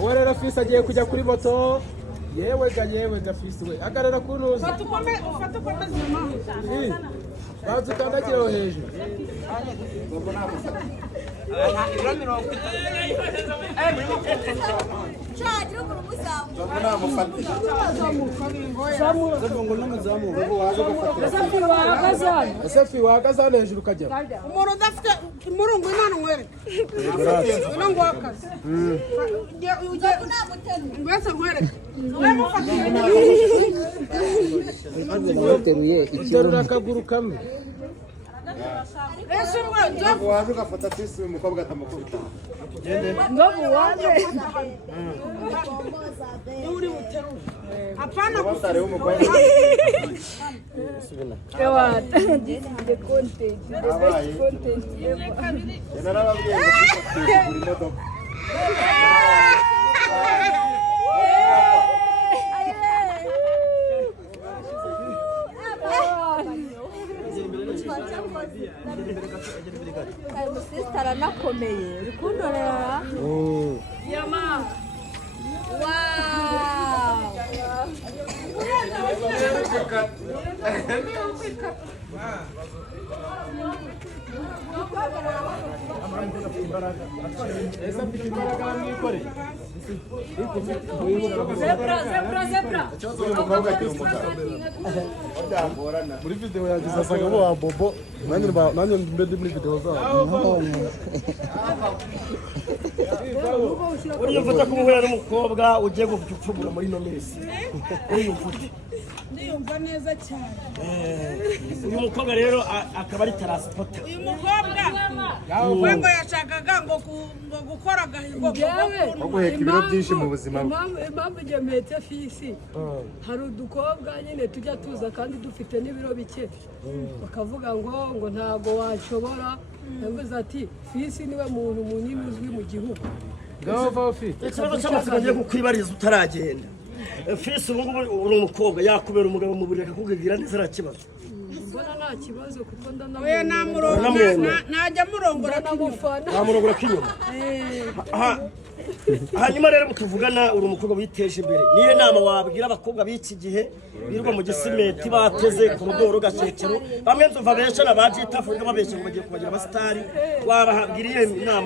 uwo rero fisi agiye kujya kuri moto. Yewe ga fisi we agarara kunuza. Ufata ukomeze mama. Bazi kandagira hejuru. Safi wahagaze hejuru ukajya. Umuntu udafite umurungu Imana umwereke. Uno ngo wakaze. Ngwese nkwereke. Iterura akaguru kamwe. Ntabwo waje ugafata fisi umukobwa atamukubita. Ntabwo waje. Uri buterura. Apana kusare umukobwa. Ewa, the content, the best content ever. Narababwiye ngo kuri modoka. Sister anakomeye rukundo rara yama wow Muri video yagize asaga bo abobo nanjye mbede muri video zabo. Uri mfata kumuhura n'umukobwa ugiye gupfubura muri no mesi. Uri mfute. Ndiyumva neza cyane. Uyu mukobwa rero akaba ari transporter. Uyu mukobwa ngo yashakaga ngo gukora gahingo Ko guheka ibiro byinshi mu buzima. Impamvu gemete fisi hari udukobwa nyine tujya tuza kandi dufite n'ibiro bike bakavuga ngo ntago washobora yavuze ati fisi niwe muntu munini uzwi mu gihugu. Gava fi. Ikibazo cy'amatsiko ngiye kukwibariza utaragenda. Fisi ubu ngubu uri umukobwa yakubera umugabo mu bureka kugira neza arakibazo. Mbona nta kibazo kuko oya namurongora najya murongora namufana. Namurongora kinyuma. Hanyuma rero mutuvugana uri umukobwa witeje imbere. Niye nama wabwira abakobwa b'iki gihe birirwa mu gisimeti bateze ku rudoro gacekero bamwe nzumva besha nabajita fuga babesha ngo bagiye kubagira abastari wabahagiriye inama